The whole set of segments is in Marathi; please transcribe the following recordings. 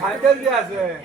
खायचं असं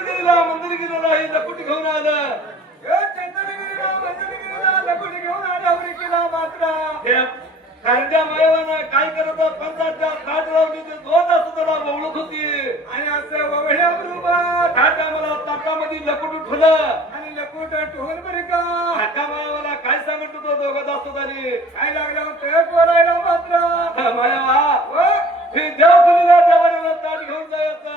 मंदिर गेलं नाही लकुटी घेऊन आलं कारंजा मायावानं काय करत पंचाच्या काट लावली ते 2 तास त्याला ओळख होती आणि असं वळल्या बरोबर काटा मला ताटामध्ये लकुटी ठेवलं आणि लकोट ठेवून बरे का काका मायावाला काय सांगत होतो दोघं जास्त झाली काय लागलं होतं बोलायला मात्र मायावा हे देवखुलीला देवाला ताट घेऊन जायचं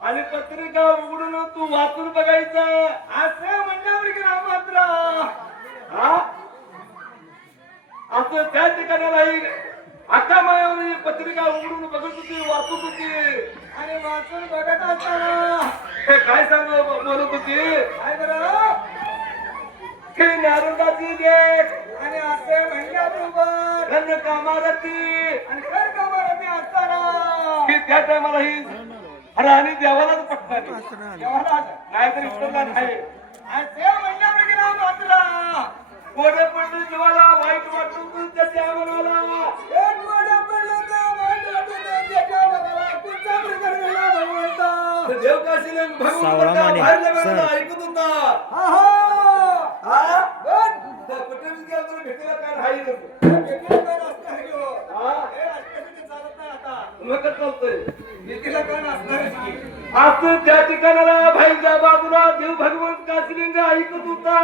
आणि पत्रिका उघडून तू वाचून बघायचं असं म्हणल्यावर गेला मात्र हा असं त्या ठिकाणालाही अक्का मायावरी पत्रिका उघडून बघत होती वाचत होती आणि वाचून बघत असताना हे काय सांग बोलत होती काय बरं की नारदाची लेख आणि असे म्हणल्याबरोबर धन कामारती आणि कर कमर मी असताना की त्या टायमाला ही राणी देवालाच पटकाली देवाला नाहीतर इतरला नाही असे म्हणल्यावर गेला मात्र कोडे पडले जीवाला वाईट वाटून त्याच्या मनाला एक गोड्या पडलं तर वाईट वाटून त्याच्या मनाला कुठचा प्रकार घडला भगवंता देव काशीला सावळा माने, भगवान सर. ऐकत होता आहा हा पण त्या कुठे गेला तर भेटीला काय राहील भेटीला काय नसणार ह्यो. हा हे आजकालचे चालत नाही आता मग चालतंय भेटीला काय नसणारच की असं त्या ठिकाणाला भाईच्या बाजूला देव भगवान काशीलिंग ऐकत होता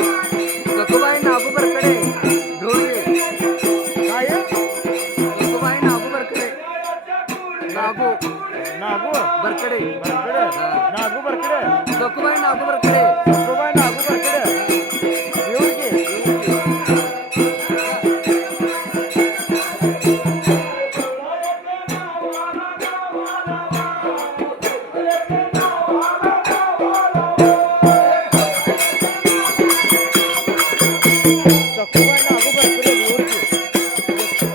सखुबाई नागू बरकडे ढोळगे काय सखुबाई नागू बरकडे नागू नागू बरकडे बरकडे नागू बरकडे सखुबाई नागू बरकडे सखूबाई नागू बरकडे येऊ की सखूबाई नागू बरकडे येऊ की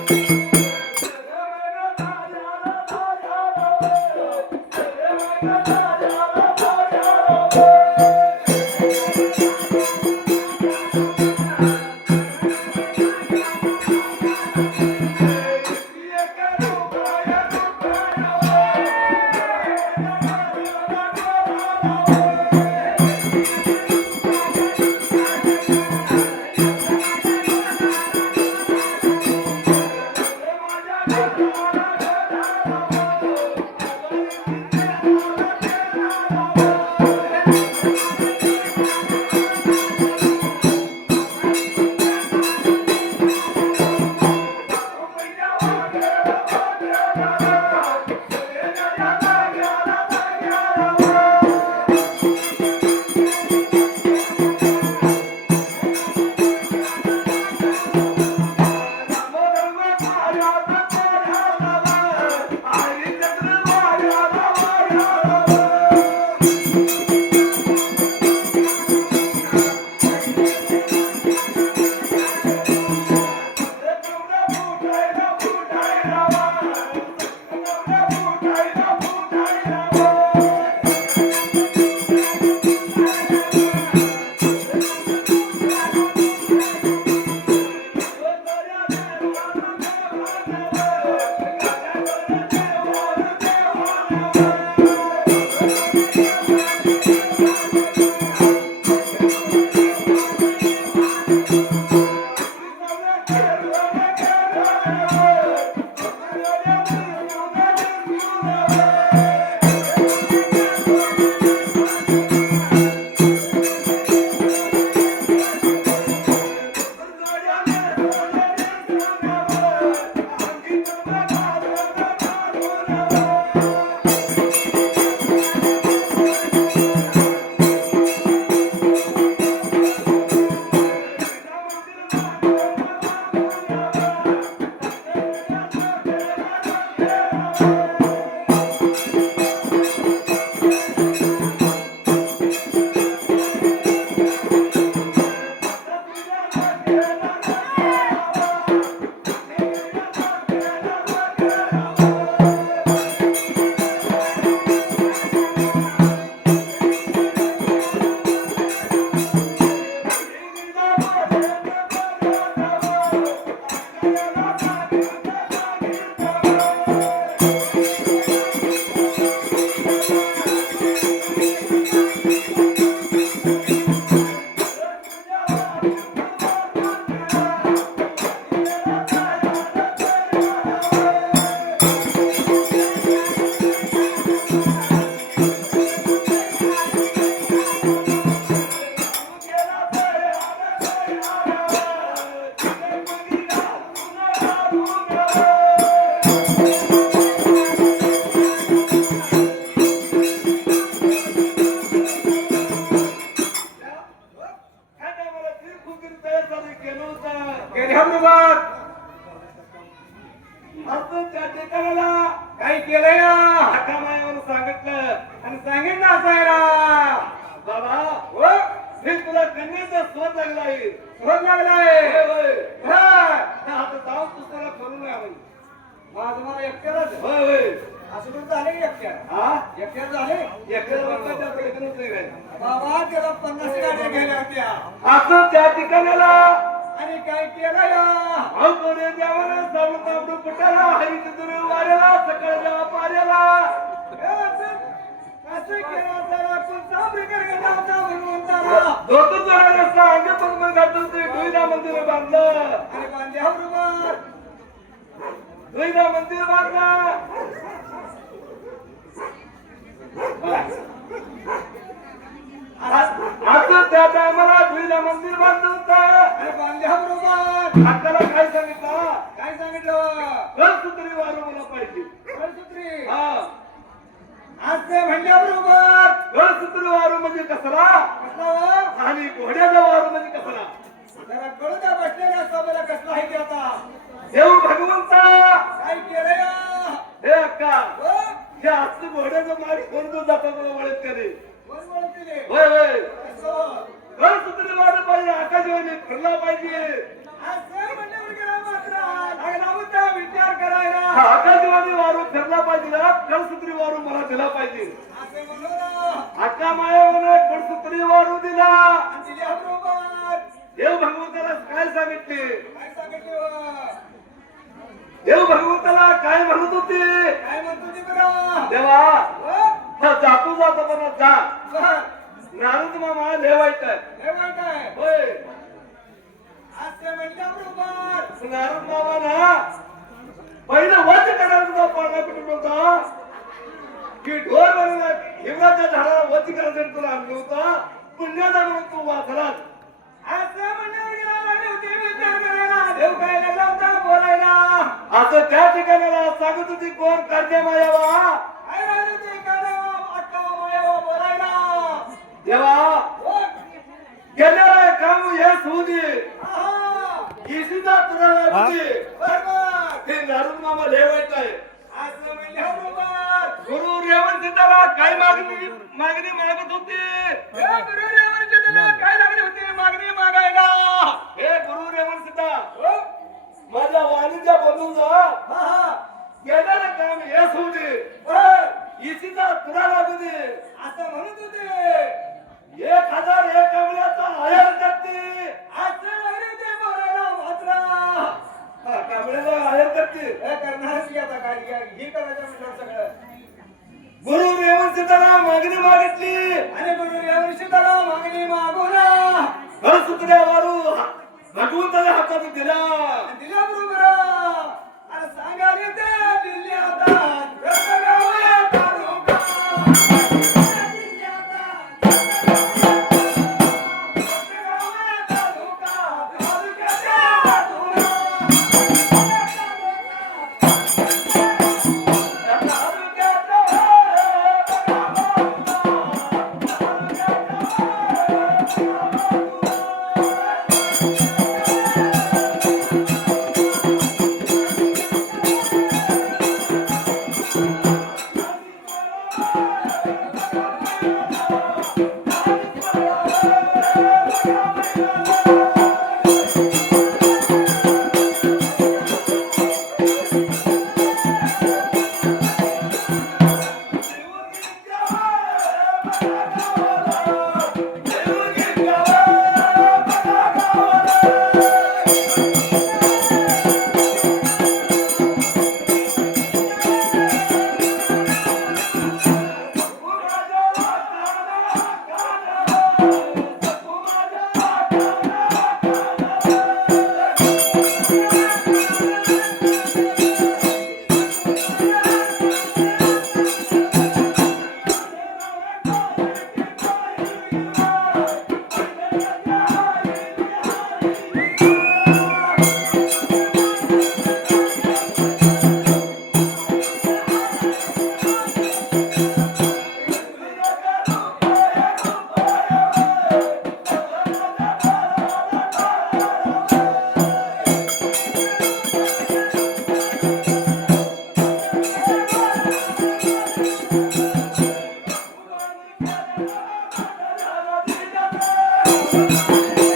इतका स्वर लागला आहे स्वर लागलाय होय, होय. हा. आता जाऊन पुस्तकाला करू नये आपण. माझं मला एकट्यालाच होय होय असं पण झाले की एकट्याला हा एकट्याला झाले एखाद्या वर्षाच्या आता लेकरच नाही काय. बाबा त्याला 50 गाड्या घ्यायला होत्या असं त्या ठिकाणाला आणि काय केलं या अवघडे देवाला सावळ तांबडू पुटाला हरित दुरू वाऱ्याला सकाळच्या पाऱ्याला असं केलं तर आपण साबरीकर गणावता भगवंताला धोतर जोडायला सांगे पण मग घातलं ते डोईला मंदिर बांधलं आणि बांध्यावर रुमाल डोईला मंदिर बांधलं असं त्या टायमाला डोईला मंदिर बांधलं होतं आणि बांध्यावर रुमाल आपल्याला काय सांगितलं काय सांगितलं कळसूत्री वारू मला पाहिजे कळसूत्री हा आज ते म्हणल्याबरोबर कळसूत्री वारू म्हणजे कसला कसला वा? आणि घोड्याचा वारू म्हणजे कसला जरा कळू द्या बसलेल्या सभेला कसला आहे ते आता देव भगवंता काय केलं या हे अक्का हो? हे असं घोड्याचं मारी कोण जातात वळत करे कोण बोलते होय होय कसं? कळसूत्री वारू पाहिजे आकाशवाणी फिरला पाहिजे आज ते म्हणल्यावर गेला मात्र लागला होता विचार करायला आकाशवाणी वारू फिरला पाहिजे ना कळसूत्री वारू मला दिला पाहिजे असे म्हणू ना अक्का मायाने कळसूत्री वारू दिला आणि दिल्याबरोबर देव भगवंताला काय सांगितले काय सांगितले वा? देव भगवंताला काय म्हणत होते काय म्हणतो ते बरं देवा हो? हा जातो जातो पण जा बर. नारद मामा लय वाईट आहे हे वाईट आहे होय आज ते म्हणल्याबरोबर नारद मामा ना पहिलं वच करायचा पाळणा कुठून होता की ढोर बनवला हिमराच्या झाडाला वच करायचं तुला आणलं होता पुण्याचा म्हणून तू वाचलास आज ते म्हणल्यावर गेला लागले होते विचार करायला देव काय लागला होता बोलायला असं त्या ठिकाणाला सांगत होती कोण कर्जे मायावा काय लागले होते करावा अक्का मायावा बोलायला देवा हो? गेलेला काम हे सोदी आहा. इसीचा तुला लागते बरोबर. ते नारद मामा लय वाईट आहे आज ते म्हणल्याबरोबर गुरु रेवण सीताला काय मागणी मागत होते हे गुरु रेवणजीला काय लागले होते मागणी मागायला हे गुरु रेवण सीता हो? माझ्या वाणीच्या बंधूचा आहा. गेलेलं काम हे सोदी बर. इसीचा तुला लागू दे असं म्हणत होते 1001 कमळ्याचा आयर करते असं लागले होते बोलायला मात्र कमळ्याला आयर करते हे करणारच की आता काय ही करायचं म्हटलं सगळं गुरु रेवण सीताला मागणी मागितली आणि गुरु रेवणजीला मागणी मागूला सुत्र्यावारू भगवंताच्या हातात दिला दिल्याबरोबर आणि सांगायला ते दिल्ली आता रत्नगाव तालुका. दिल्ली आता रत्नगाव तालुका. तालुक्याच्या Thank you.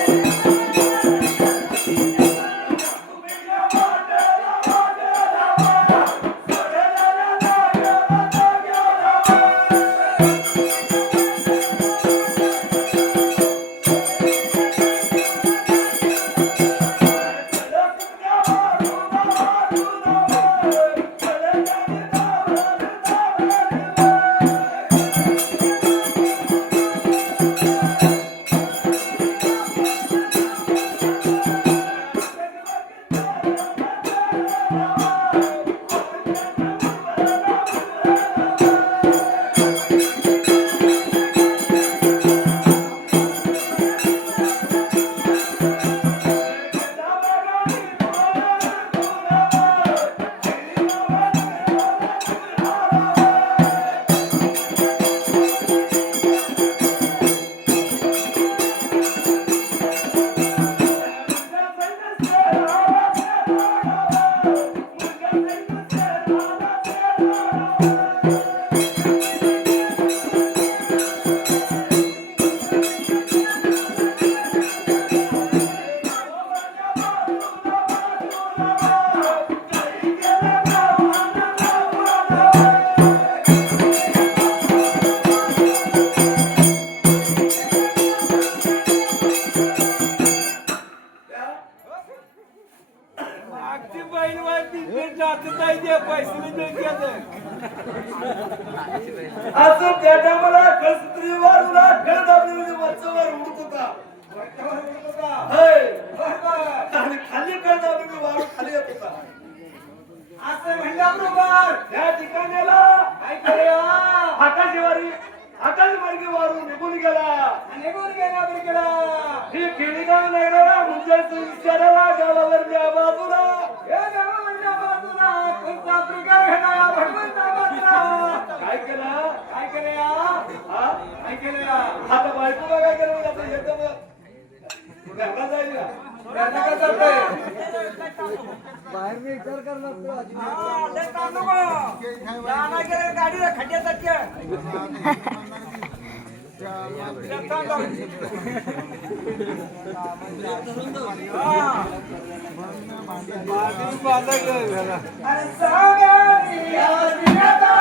असं त्या टायमाला कळसुत्री वारूला कळ दाबलेली वरच्यावर उडत होता होय. आणि खाली कळ दाबलेली वारू खाली येत होता असं म्हणल्याबरोबर त्या ठिकाणाला काय करूया आकाशमार्गी वारू निघून गेला निघून गेला बरं ही खेडेगाव नगराला म्हणजे विचाराला गावावरल्या बाजूला या गावाच्या बाजूला कोणता प्रकार घडला भगवंता बाजूला काय केलं काय करूया हा काय करूया आता बायको काय केलं आता येतं मग घरला जाईल का? त्याचा काय चालतंय बाहेर मी विचार करणार तो आधी. गाडीला खड्ड्यात अरे सागरी आदिनाथा,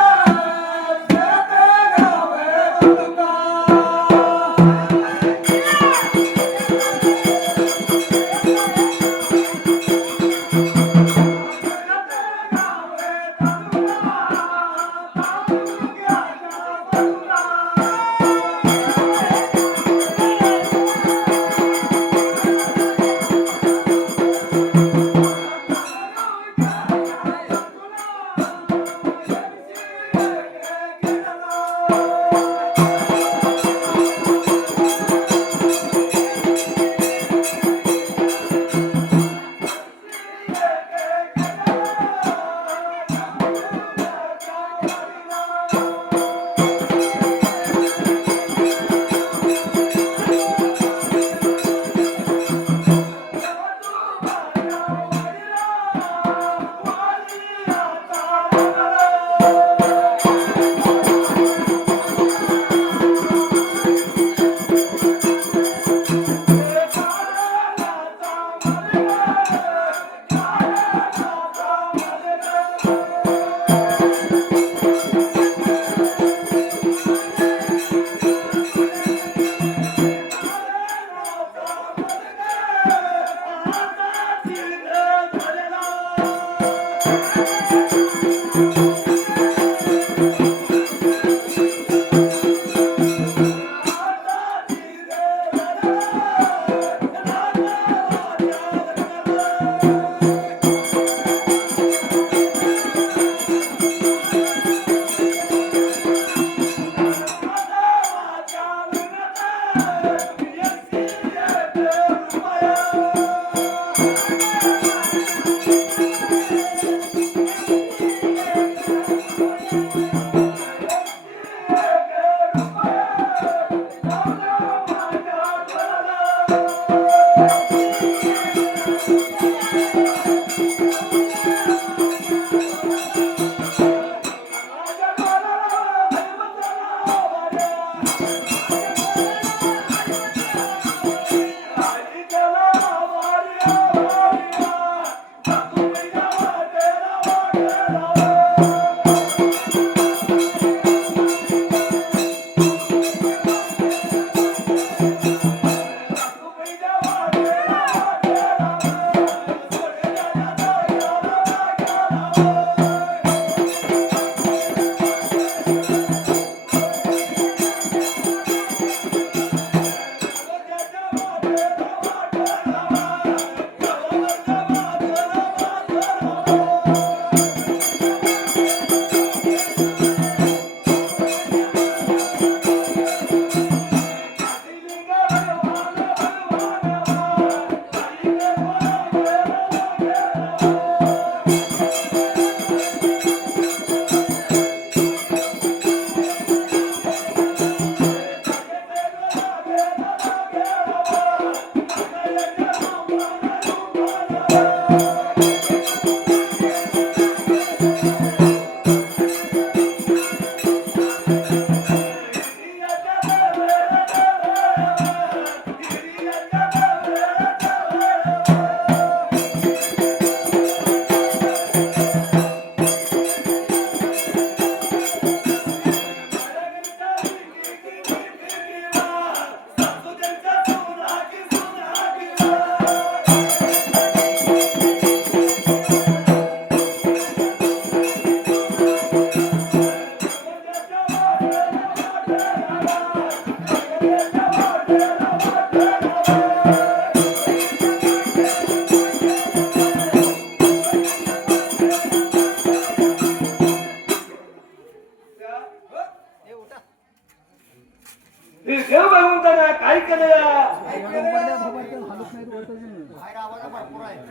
देव भगवंतानं काय केलं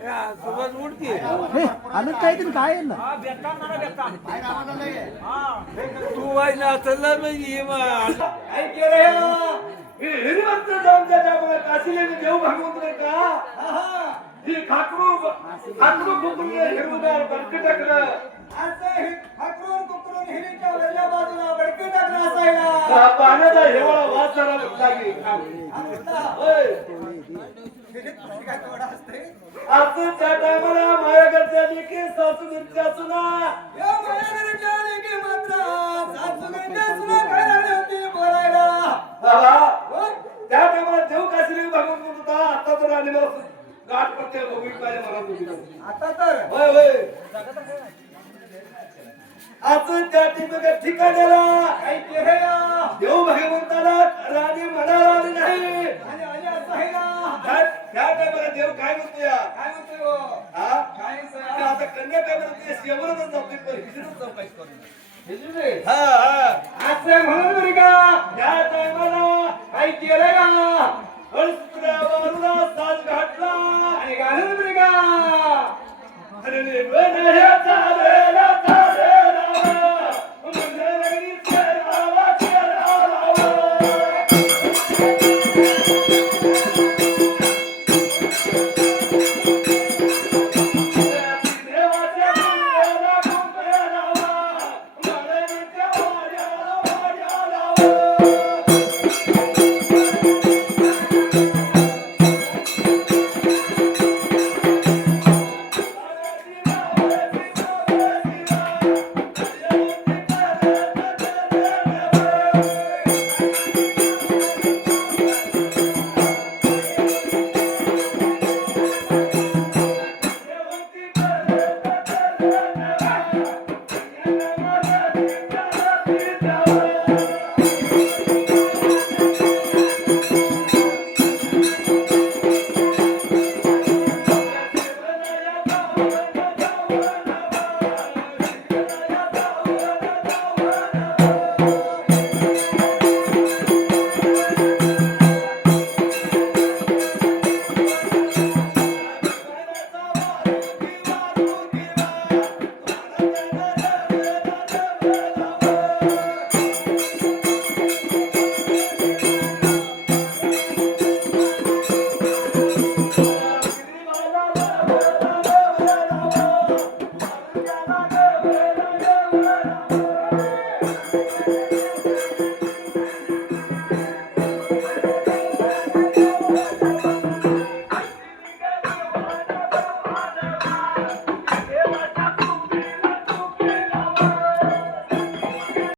या सुभाष उडकी आणि काहीतरी काय आहे ना तू वाईन असला म्हणजे काय केलं या हिरवंत जाऊन त्याच्या काशीले देव भगवंत का ही खाकरू फुकून हिरवगार बडके टाकलं पाण्याचा हिरवळा वास जरा लागली असं त्या टायमाला माझ्या घरच्या की सासू घरच्या सुना बाबा त्या टायमाला देव काशीले भगवंत होता आता तर आणि गाठ पडते बघू पाहिजे मला आता तर होय होय असं त्या ठिकाणाला काही केलं देव भगवंताला राणी म्हणायला आली नाही आणि आले असं आहे ना त्या टायमाला देव काय म्हणतो या काय म्हणतोय हो? हा काय आणि आता कन्या काय म्हणते शेवरच जातोय पण हिजडच चौकाश करून हिजडे? हा हा असं म्हणून बरं का त्या टायमाला काही केलं का हळसूत्र्यावरला साज घातला आणि घालून बरं का आणि निर्भय नाही